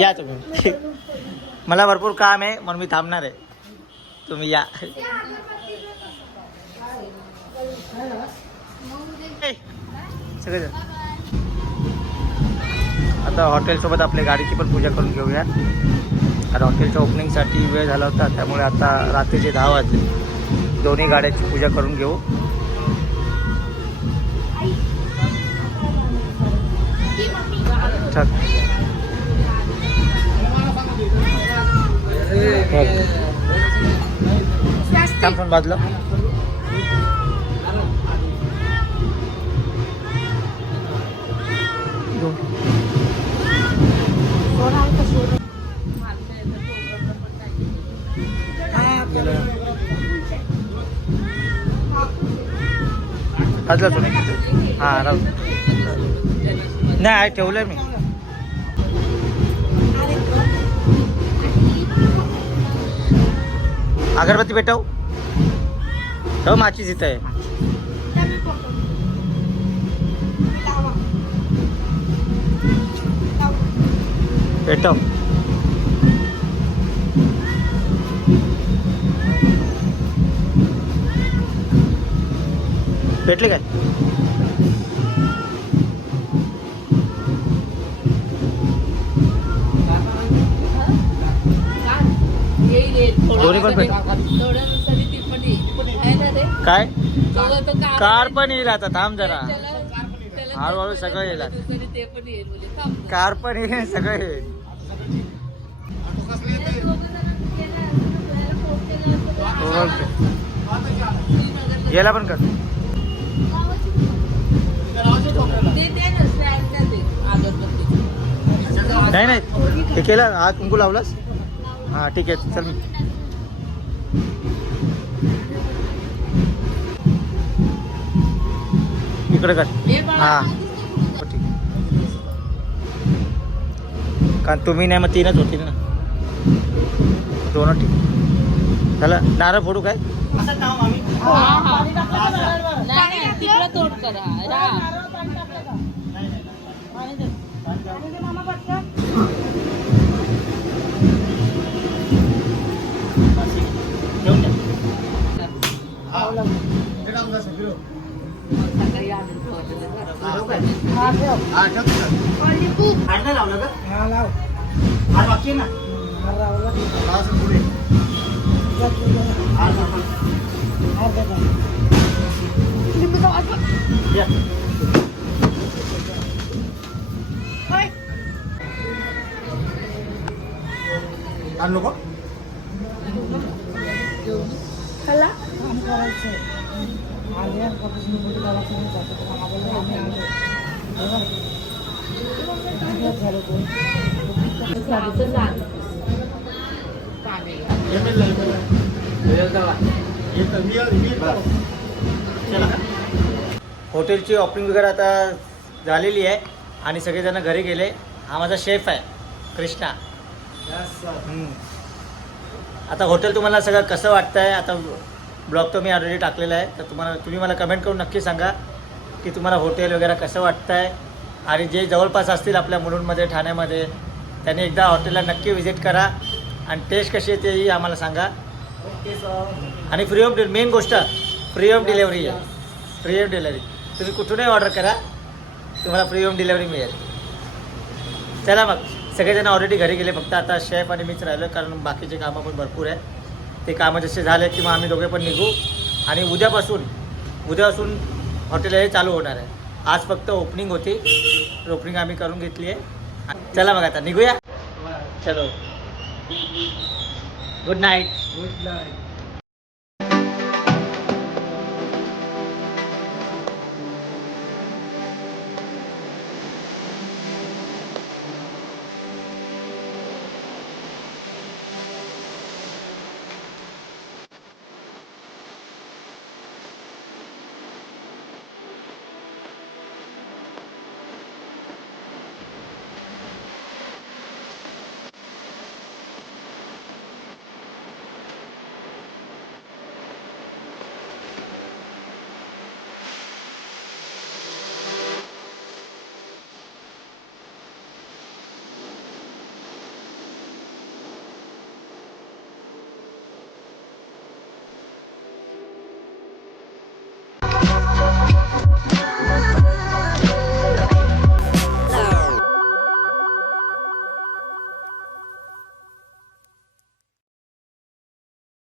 या तुम्ही. मला भरपूर काम आहे म्हणून मी थांबणार आहे. तुम्ही या. सगळेजण आता हॉटेलसोबत आपल्या गाडीची पण पूजा करून घेऊया. कारण हॉटेलच्या ओपनिंगसाठी वेळ झाला होता, त्यामुळे आता रात्रीचे 10 वाजले. दोन्ही गाड्याची पूजा करून घेऊ. पण बाजलं वाजलं तुम्ही. हां राहू नाही ठेवलंय मी. अगरबत्ती पेटव. हो माचीच इथं आहे. पेटव. पेटले काय? दोन्ही पण पेट. काय कार पण येईल आता. थांब जरा, हळूहळू सगळं येईल. कार पण येईल, सगळं येईल. याला पण कर. नाही नाही हे केलं. हा कुंकू लावलास. हा ठीक आहे चल. इकडे कर. हा ठीक. कारण तुम्ही नाही मग 3च होतील ना. 2 ठीक. चला नारळ फोडू काय? लावलं का? हा लाव. आज बाकी ना. नको खाला हॉटेलची ओपनिंग वगैरे आता झालेली आहे आणि सगळेजण घरी गेले. हा माझा शेफ आहे कृष्णा. आता हॉटेल तुम्हाला सगळं कसं वाटतंय? आता ब्लॉग तो मी ऑलरेडी टाकलेला आहे, तर तुम्ही मला कमेंट करून नक्की सांगा की तुम्हाला हॉटेल वगैरे कसं वाटतंय. आणि जे जवळपास असतील आपल्या मुलुंडमध्ये, ठाण्यामध्ये, त्यांनी एकदा हॉटेलला नक्की व्हिजिट करा आणि टेस्ट कशी आहे तेही आम्हाला सांगा. आणि फ्री ऑफ मेन गोष्ट फ्री ऑफ डिलेवरी आहे. फ्री ऑफ डिलेवरी तुम्ही कुठूनही ऑर्डर करा, तुम्हाला फ्री होम डिलेवरी मिळेल. चला मग सगळेजण ऑलरेडी घरी गेले, फक्त आता शेफ आणि मीच राहिलो, कारण बाकीचे कामं पण भरपूर आहे. ते कामं जसे झाले की मग आम्ही दोघे पण निघू. आणि उद्यापासून हॉटेल हे चालू होणार आहे. आज फक्त ओपनिंग होती, ओपनिंग आम्ही करून घेतली आहे. चला मग आता निघूया. चलो गुड नाईट. Good night.